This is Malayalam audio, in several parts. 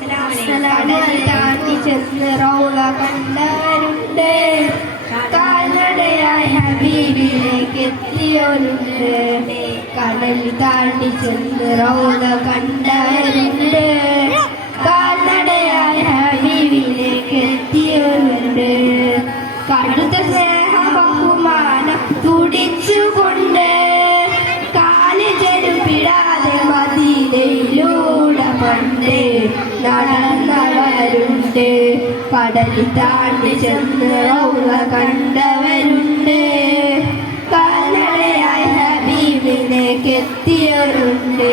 താണ്ടി ചെന്ന് റൗള കണ്ടവരുണ്ട്, കാൽനടയായി ഹബീബിലേക്ക് എത്തിയവരുണ്ട്. കടൽ താണ്ടി ചെന്ന് റൗള കണ്ടവരുണ്ട്, കാൽനടയായി ഹബീബിലേക്ക് എത്തിയവരുണ്ട്. കടുത്ത സ്നേഹ ബഹുമാനം തുടിച്ചുകൊണ്ട് കാല് ചെരുപ്പിടാതെ മദീനയിലൂടെ പണ്ട് നടന്നവരുണ്ട്. കടലിൽ താണ്ടി ചെന്ന് റൗള കണ്ടവരുണ്ട്, കാൽനടയായി ഹബീബിലേക്ക് എത്തിയവരുണ്ട്.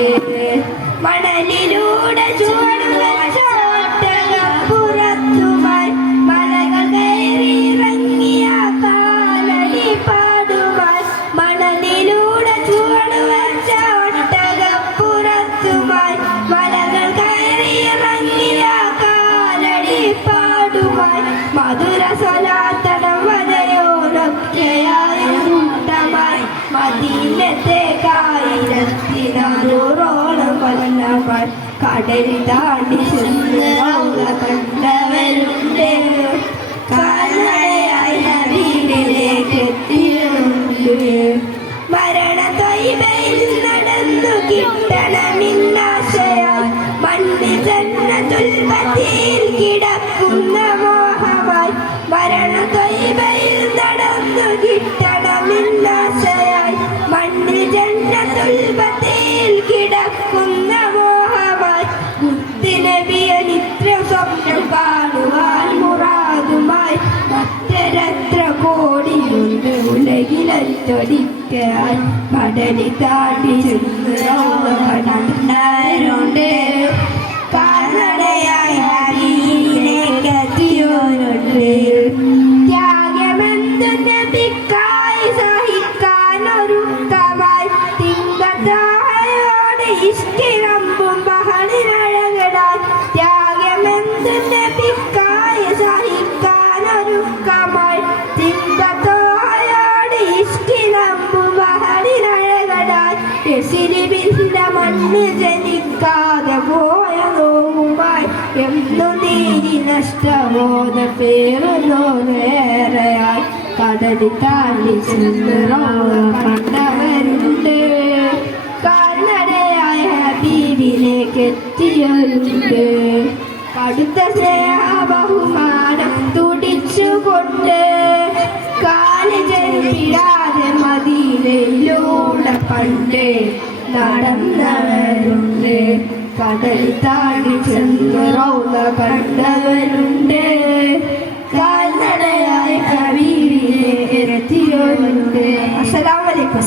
മണലിലൂടെ ചുവടുവച്ചോട്ടകപ്പുറത്തുമായി മലകൾ കയറിയിറങ്ങിയ കാലടി പാടുമായി. മണലിലൂടെ ചുവടുവച്ച ഒട്ടകപ്പുറത്തുമായി മലകൾ കയറിയിറങ്ങിയ കാലടി പാടുമായി. മധുര സ്വലാത്തടം വരയോടൊക്കെയായ കൂട്ടമായി മദീനത്തെ 1400 കൊല്ലമായി കടലിൽ താണ്ടി ചെന്ന് റൗള കണ്ടവരുണ്ട്, കാൽനടയായി ഹബീബിലേക്ക് എത്തിയവരുണ്ട്. മരണ ത്വയ്ബയിൽ നടന്നു കിട്ടണമെന്നാശയായി മണ്ണിൽ ജന്നത്തുൽ ബഖീൽ കിടക്കുന്ന മോഹമായി. മരണ ത്വയ്ബയിൽ നടന്നു കിട്ടണമെന്നാശയായി മണ്ണിൽ ജന്നത്തുൽ ബഖീൽ കിടക്കുന്ന മോഹമായി. മുത്തുനബിയെ നിത്യം സ്വപ്നം കാണുവാൻ മുറാദുമായി മറ്റെത്ര കോടിയുണ്ട് ഉലകിലൊരിക്കലായി കടലിൽ താണ്ടി ചെന്ന് റൗള കണ്ടവരുണ്ട്, കാൽനടയായി ഹബീബിലേക്ക് എത്തിയവരുണ്ട്. ത്യാഗമെന്തു നബിക്കായി സഹിക്കാനൊരുക്കമായി തിങ്കത്തായോടെ ഇഷ്ടിറമ്പും ബഹളിനഴകടായി. ത്യാഗമെന്തു നബിക്കായി സഹിക്കാനൊരുക്കമായി തിങ്കത്തായോടെ ഇഷ്ടിറമ്പും ബഹളിനഴകടായി. യസ്രിബിന്റെ മണ്ണ് ജനിക്കാതെ പോയ നോവുമായി എന്നു നീതി നഷ്ടബോധ പേറുന്നോരേറെയായി കടലിൽ താണ്ടി ചെന്ന് റൗള കണ്ടവരുണ്ട്, കാൽനടയായി ഹബീബിലേക്ക് എത്തിയവരുണ്ട്. കടുത്ത സ്നേഹ ബഹുമാനം തുടിച്ചുകൊണ്ട് കാല് ചെരുപ്പിടാതെ മദീനയിലൂടെ പണ്ട് നടന്നവരുണ്ട്. കടലിൽ താണ്ടി ചെന്ന് റൗള കണ്ടവരുണ്ട്, കാൽനടയായി ഹബീബിലേക്ക് എത്തിയവരുണ്ട്. അസ്സലാമു അലൈക്കും.